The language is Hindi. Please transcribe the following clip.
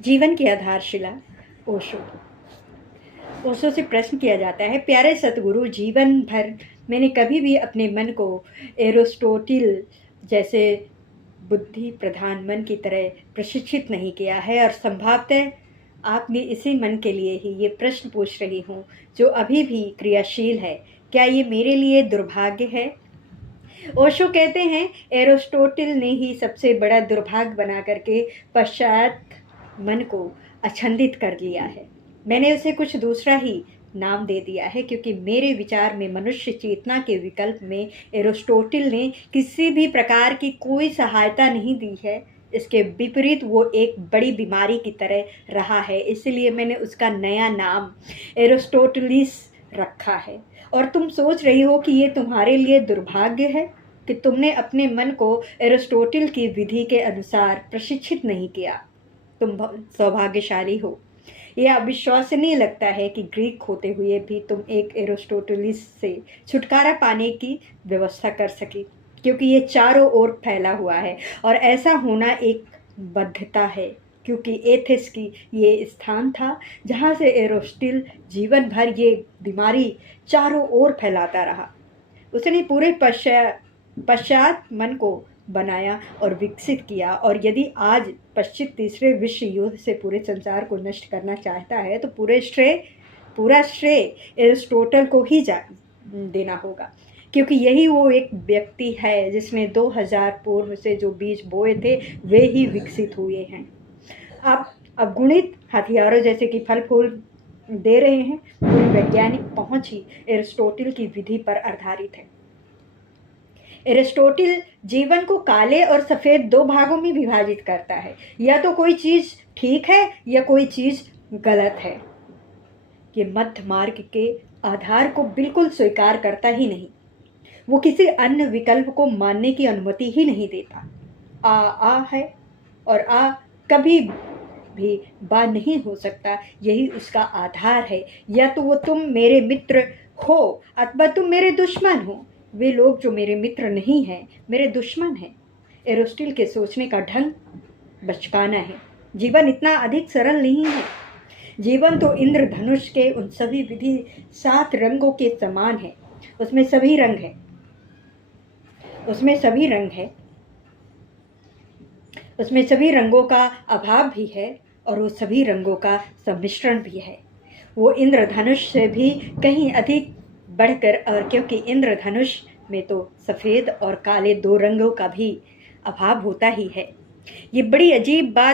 जीवन की आधारशिला ओशो। ओशो से प्रश्न किया जाता है, प्यारे सतगुरु, जीवन भर मैंने कभी भी अपने मन को एरिस्टोटिल जैसे बुद्धि प्रधान मन की तरह प्रशिक्षित नहीं किया है और संभवतः आपने इसी मन के लिए ही ये प्रश्न पूछ रही हूँ जो अभी भी क्रियाशील है। क्या ये मेरे लिए दुर्भाग्य है? ओशो कहते हैं, एरिस्टोटिल ने ही सबसे बड़ा दुर्भाग्य बना करके पश्चात मन को अछंदित कर लिया है। मैंने उसे कुछ दूसरा ही नाम दे दिया है क्योंकि मेरे विचार में मनुष्य चेतना के विकल्प में एरिस्टोटिल ने किसी भी प्रकार की कोई सहायता नहीं दी है। इसके विपरीत वो एक बड़ी बीमारी की तरह रहा है, इसलिए मैंने उसका नया नाम एरिस्टोटिलिस रखा है। और तुम सोच रही हो कि ये तुम्हारे लिए दुर्भाग्य है कि तुमने अपने मन को एरिस्टोटिल की विधि के अनुसार प्रशिक्षित नहीं किया। तुम सौभाग्यशाली हो। यह अविश्वसनीय लगता है कि ग्रीक होते हुए भी तुम एक एरिस्टोटिलिस से छुटकारा पाने की व्यवस्था कर सकी, क्योंकि ये चारों ओर फैला हुआ है और ऐसा होना एक बद्धता है, क्योंकि एथेंस की ये स्थान था जहाँ से एरिस्टोटिल जीवन भर ये बीमारी चारों ओर फैलाता रहा। उसने पूरे पश्चात मन को बनाया और विकसित किया, और यदि आज पश्चिम तीसरे विश्व युद्ध से पूरे संसार को नष्ट करना चाहता है तो पूरा श्रेय एरिस्टोटल को ही देना होगा, क्योंकि यही वो एक व्यक्ति है जिसने 2000 पूर्व से जो बीज बोए थे वे ही विकसित हुए हैं। आप अगुणित हथियारों जैसे कि फल फूल दे रहे हैं। पूरी वैज्ञानिक पहुंच ही एरिस्टोटिल की विधि पर आधारित है। एरिस्टोटिल जीवन को काले और सफ़ेद दो भागों में विभाजित करता है। या तो कोई चीज़ ठीक है या कोई चीज़ गलत है। ये मध्य मार्ग के आधार को बिल्कुल स्वीकार करता ही नहीं। वो किसी अन्य विकल्प को मानने की अनुमति ही नहीं देता। आ है और आ कभी भी बा नहीं हो सकता, यही उसका आधार है। या तो वो तुम मेरे मित्र हो अथवा तुम मेरे दुश्मन हो। वे लोग जो मेरे मित्र नहीं हैं मेरे दुश्मन हैं। एरिस्टोटिल के सोचने का ढंग बचकाना है। जीवन इतना अधिक सरल नहीं है। जीवन तो इंद्रधनुष के उन सभी विधि 7 रंगों के समान है। उसमें सभी रंग है, उसमें सभी रंगों का अभाव भी है और वो सभी रंगों का सम्मिश्रण भी है। वो इंद्रधनुष से भी कहीं अधिक बढ़कर, और क्योंकि इंद्रधनुष में तो सफ़ेद और काले 2 रंगों का भी अभाव होता ही है। ये बड़ी अजीब बात